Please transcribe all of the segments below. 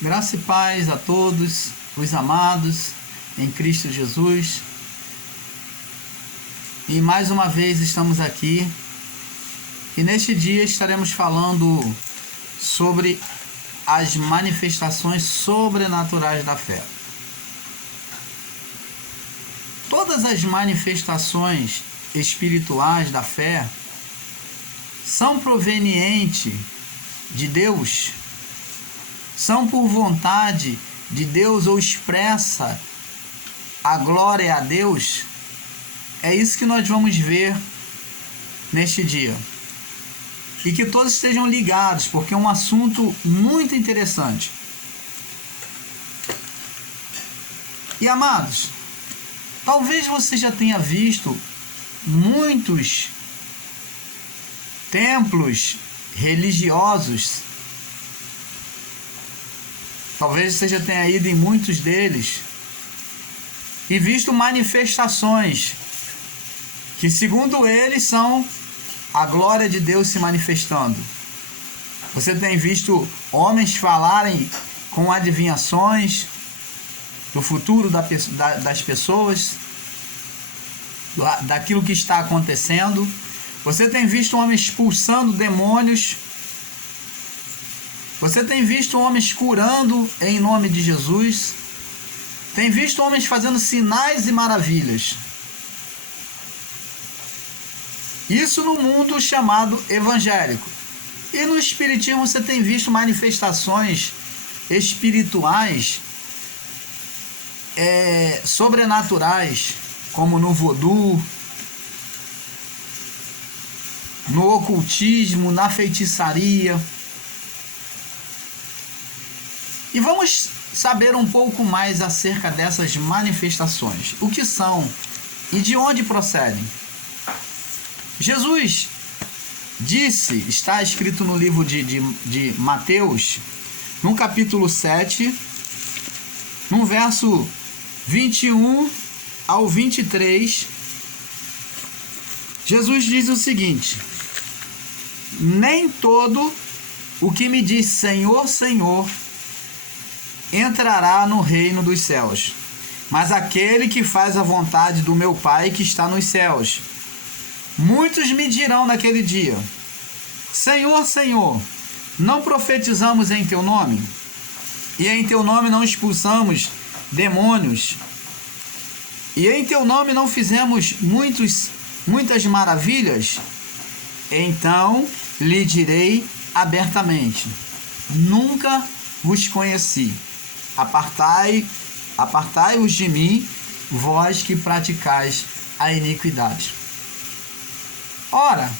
Graça e paz a todos os amados em Cristo Jesus. E mais uma vez estamos aqui. E neste dia estaremos falando sobre as manifestações sobrenaturais da fé. Todas as manifestações espirituais da fé são provenientes de Deus, são por vontade de Deus ou expressa a glória a Deus. É isso que nós vamos ver neste dia. E que todos estejam ligados, porque é um assunto muito interessante. E amados, talvez você já tenha visto muitos templos religiosos. Talvez você já tenha ido em muitos deles e visto manifestações que, segundo eles, são a glória de Deus se manifestando. Você tem visto homens falarem com adivinhações do futuro das pessoas, daquilo que está acontecendo. Você tem visto homens expulsando demônios. Você tem visto homens curando em nome de Jesus. Tem visto homens fazendo sinais e maravilhas. Isso no mundo chamado evangélico. E no espiritismo você tem visto manifestações espirituais sobrenaturais, como no vodu, no ocultismo, na feitiçaria. E vamos saber um pouco mais acerca dessas manifestações. O que são e de onde procedem. Jesus disse, está escrito no livro de Mateus, no capítulo 7, no verso 21 ao 23, Jesus diz o seguinte: nem todo o que me diz Senhor, Senhor, entrará no reino dos céus, mas aquele que faz a vontade do meu Pai que está nos céus. Muitos me dirão naquele dia: Senhor, Senhor, não profetizamos em teu nome? E em teu nome não expulsamos demônios? E em teu nome não fizemos muitas maravilhas? Então lhe direi abertamente: nunca vos conheci. Apartai-vos de mim, vós que praticais a iniquidade. Ora,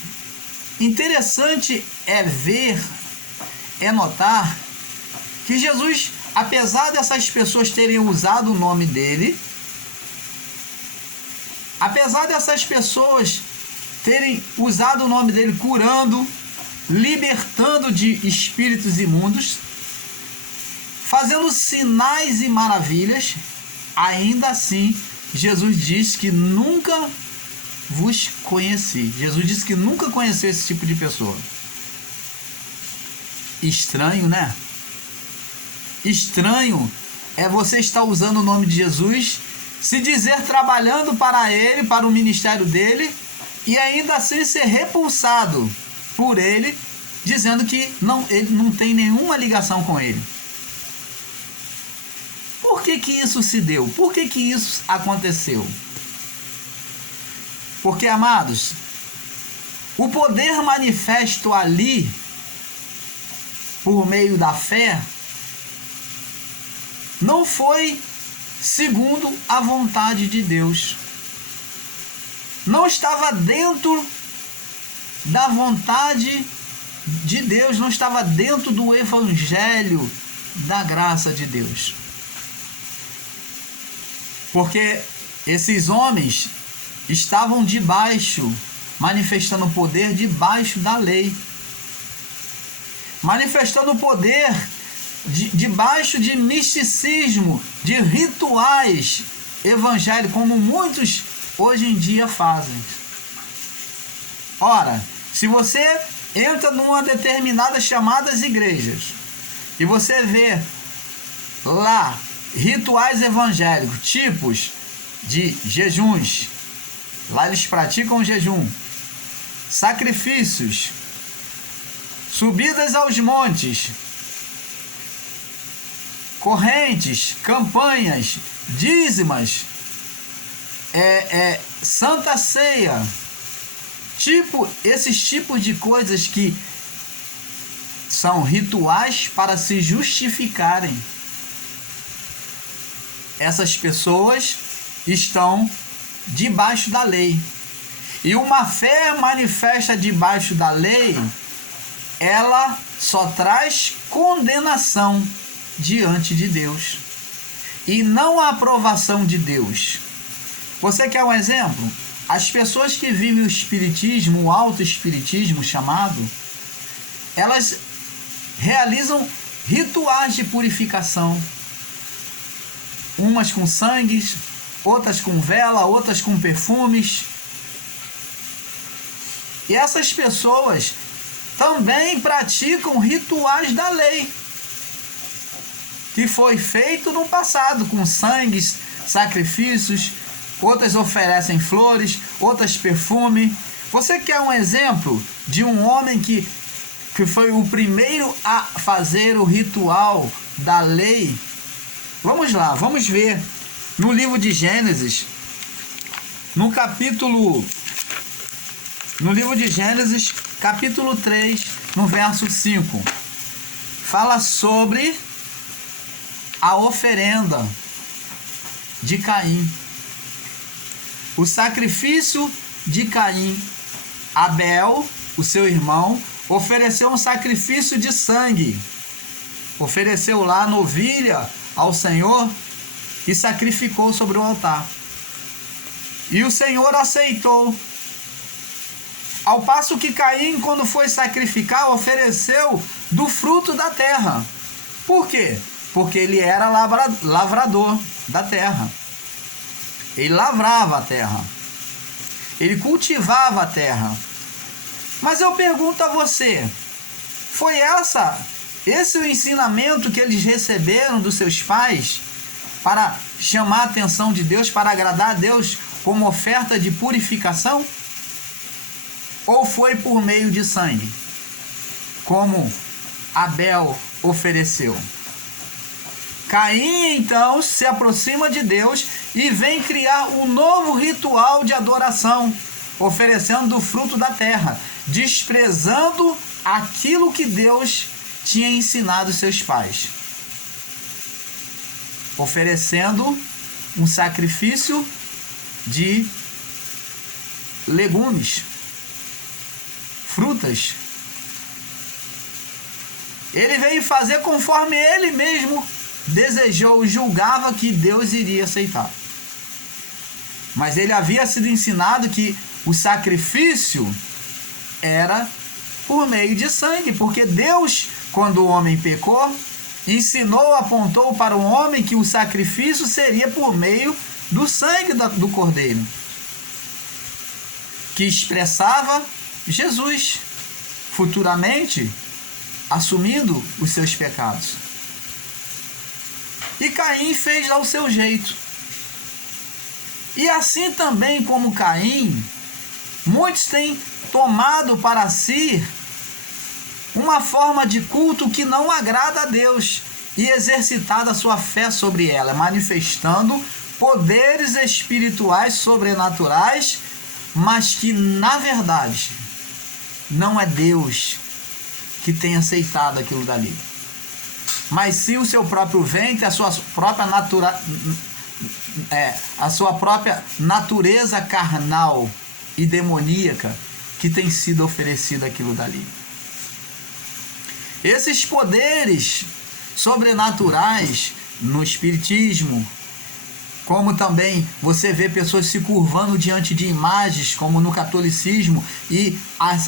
interessante é notar que Jesus, apesar dessas pessoas terem usado o nome dele, apesar dessas pessoas terem usado o nome dele curando, libertando de espíritos imundos, fazendo sinais e maravilhas, ainda assim Jesus diz que nunca vos conheci. Jesus disse que nunca conheceu esse tipo de pessoa. Estranho, né? Estranho é você estar usando o nome de Jesus, se dizer trabalhando para ele, para o ministério dele, e ainda assim ser repulsado por ele, dizendo que ele não tem nenhuma ligação com ele. Por que isso se deu? Por que isso aconteceu? Porque, amados, o poder manifesto ali, por meio da fé, não foi segundo a vontade de Deus. Não estava dentro da vontade de Deus, não estava dentro do evangelho da graça de Deus. Porque esses homens estavam manifestando o poder debaixo da lei, manifestando o poder debaixo de misticismo, de rituais evangélicos, como muitos hoje em dia fazem. Ora, se você entra numa determinada chamadas igrejas e você vê lá rituais evangélicos, tipos de jejuns. Lá eles praticam jejum, sacrifícios, subidas aos montes, correntes, campanhas, dízimas, Santa Ceia, esses tipos de coisas que são rituais para se justificarem. Essas pessoas estão debaixo da lei. E uma fé manifesta debaixo da lei, ela só traz condenação diante de Deus e não a aprovação de Deus. Você quer um exemplo? As pessoas que vivem o espiritismo, o autoespiritismo chamado, elas realizam rituais de purificação, umas com sangue, outras com vela, outras com perfumes. E essas pessoas também praticam rituais da lei, que foi feito no passado, com sangues, sacrifícios. Outras oferecem flores, outras perfume. Você quer um exemplo de um homem que foi o primeiro a fazer o ritual da lei? Vamos lá, vamos ver no livro de Gênesis, no livro de Gênesis, capítulo 3, no verso 5. Fala sobre a oferenda de Caim. O sacrifício de Caim. Abel, o seu irmão, ofereceu um sacrifício de sangue. Ofereceu lá novilha ao Senhor e sacrificou sobre o altar. E o Senhor aceitou. Ao passo que Caim, quando foi sacrificar, ofereceu do fruto da terra. Por quê? Porque ele era lavrador da terra. Ele lavrava a terra. Ele cultivava a terra. Mas eu pergunto a você, foi esse o ensinamento que eles receberam dos seus pais para chamar a atenção de Deus, para agradar a Deus como oferta de purificação? Ou foi por meio de sangue, como Abel ofereceu? Caim, então, se aproxima de Deus e vem criar um novo ritual de adoração, oferecendo do fruto da terra, desprezando aquilo que Deus tinha ensinado seus pais, oferecendo um sacrifício de legumes, frutas. Ele veio fazer conforme ele mesmo desejou, julgava que Deus iria aceitar. Mas ele havia sido ensinado que o sacrifício era por meio de sangue, porque Deus, quando o homem pecou, ensinou, apontou para o homem que o sacrifício seria por meio do sangue do cordeiro, que expressava Jesus, futuramente assumindo os seus pecados. E Caim fez ao seu jeito. E assim também como Caim, muitos têm tomado para si uma forma de culto que não agrada a Deus e exercitado a sua fé sobre ela, manifestando poderes espirituais sobrenaturais, mas que na verdade não é Deus que tem aceitado aquilo dali, mas sim o seu próprio ventre, a sua própria natureza carnal e demoníaca que tem sido oferecida aquilo dali. Esses poderes sobrenaturais no espiritismo, como também você vê pessoas se curvando diante de imagens, como no catolicismo, e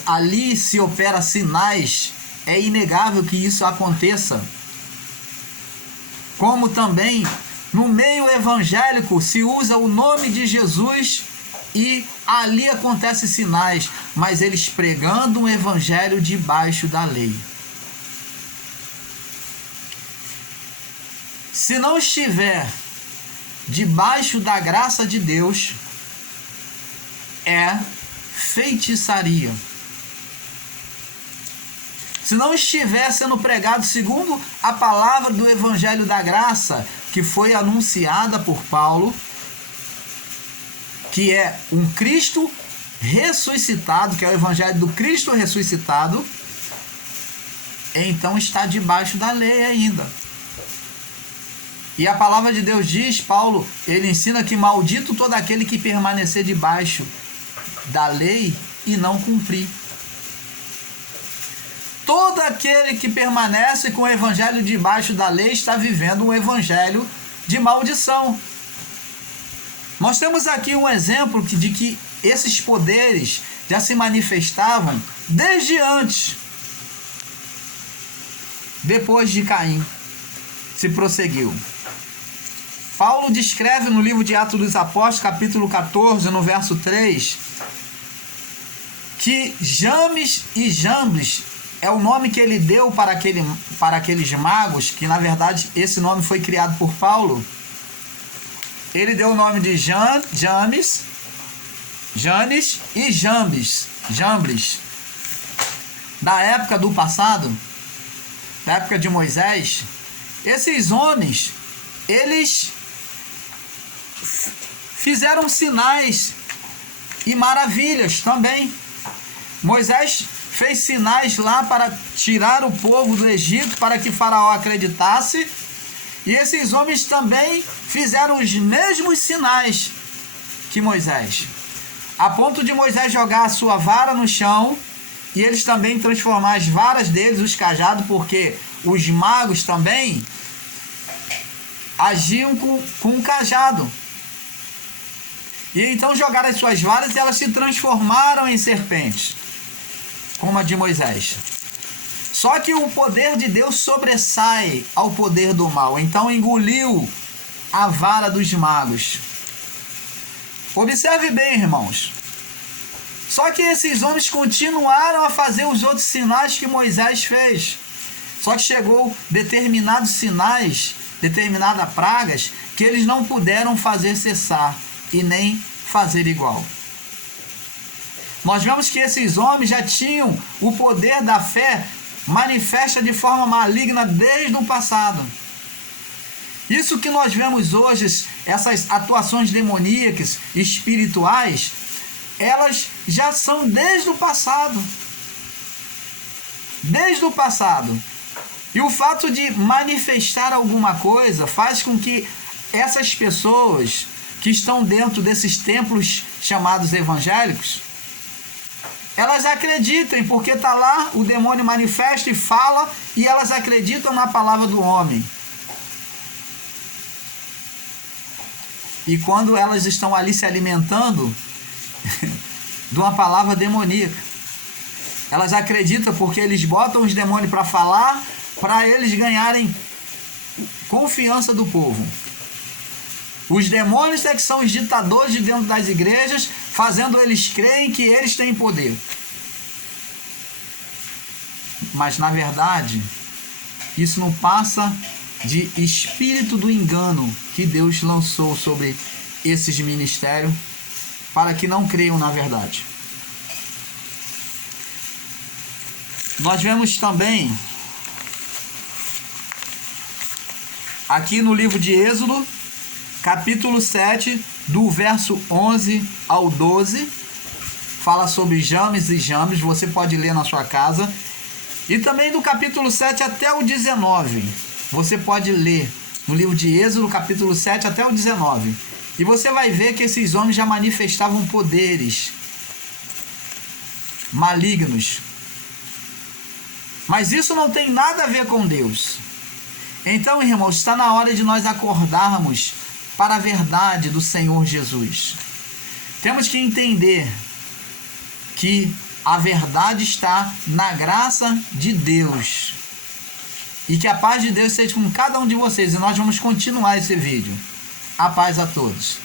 ali se opera sinais, é inegável que isso aconteça. Como também no meio evangélico se usa o nome de Jesus e ali acontecem sinais, mas eles pregando um evangelho debaixo da lei. se não estiver debaixo da graça de Deus, é feitiçaria. Se não estiver sendo pregado segundo a palavra do Evangelho da Graça, que foi anunciada por Paulo, que é um Cristo ressuscitado, que é o Evangelho do Cristo ressuscitado, então está debaixo da lei ainda. E a palavra de Deus diz, Paulo, ele ensina que maldito todo aquele que permanecer debaixo da lei e não cumprir. Todo aquele que permanece com o evangelho debaixo da lei está vivendo um evangelho de maldição. Nós temos aqui um exemplo de que esses poderes já se manifestavam desde antes, depois de Caim, se prosseguiu. Paulo descreve no livro de Atos dos Apóstolos, capítulo 14, no verso 3, que James e Jambres é o nome que ele deu para aqueles magos, que na verdade esse nome foi criado por Paulo. Ele deu o nome de Janes e Jambres. Da época do passado, da época de Moisés, esses homens, eles fizeram sinais e maravilhas também. Moisés fez sinais lá para tirar o povo do Egito, para que Faraó acreditasse. E esses homens também fizeram os mesmos sinais que Moisés, a ponto de Moisés jogar a sua vara no chão e eles também transformar as varas deles, os cajados, porque os magos também agiam com um cajado. E então jogaram as suas varas e elas se transformaram em serpentes, como a de Moisés. Só que o poder de Deus sobressai ao poder do mal. Então engoliu a vara dos magos. Observe bem, irmãos. Só que esses homens continuaram a fazer os outros sinais que Moisés fez. Só que chegou determinados sinais, determinadas pragas, que eles não puderam fazer cessar e nem fazer igual. Nós vemos que esses homens já tinham o poder da fé manifesta de forma maligna desde o passado. Isso que nós vemos hoje, essas atuações demoníacas, espirituais, elas já são desde o passado. Desde o passado. E o fato de manifestar alguma coisa faz com que essas pessoas que estão dentro desses templos chamados evangélicos, elas acreditem, porque está lá, o demônio manifesta e fala, e elas acreditam na palavra do homem. E quando elas estão ali se alimentando de uma palavra demoníaca, elas acreditam porque eles botam os demônios para falar, para eles ganharem confiança do povo. Os demônios é que são os ditadores de dentro das igrejas, fazendo eles crerem que eles têm poder. Mas, na verdade, isso não passa de espírito do engano que Deus lançou sobre esses ministérios para que não creiam na verdade. Nós vemos também aqui no livro de Êxodo, capítulo 7, do verso 11 ao 12, fala sobre James e Jambres, você pode ler na sua casa. E também do capítulo 7 até o 19, você pode ler no livro de Êxodo, capítulo 7 até o 19. E você vai ver que esses homens já manifestavam poderes malignos. Mas isso não tem nada a ver com Deus. Então, irmãos, está na hora de nós acordarmos para a verdade do Senhor Jesus. Temos que entender que a verdade está na graça de Deus. E que a paz de Deus seja com cada um de vocês. E nós vamos continuar esse vídeo. A paz a todos.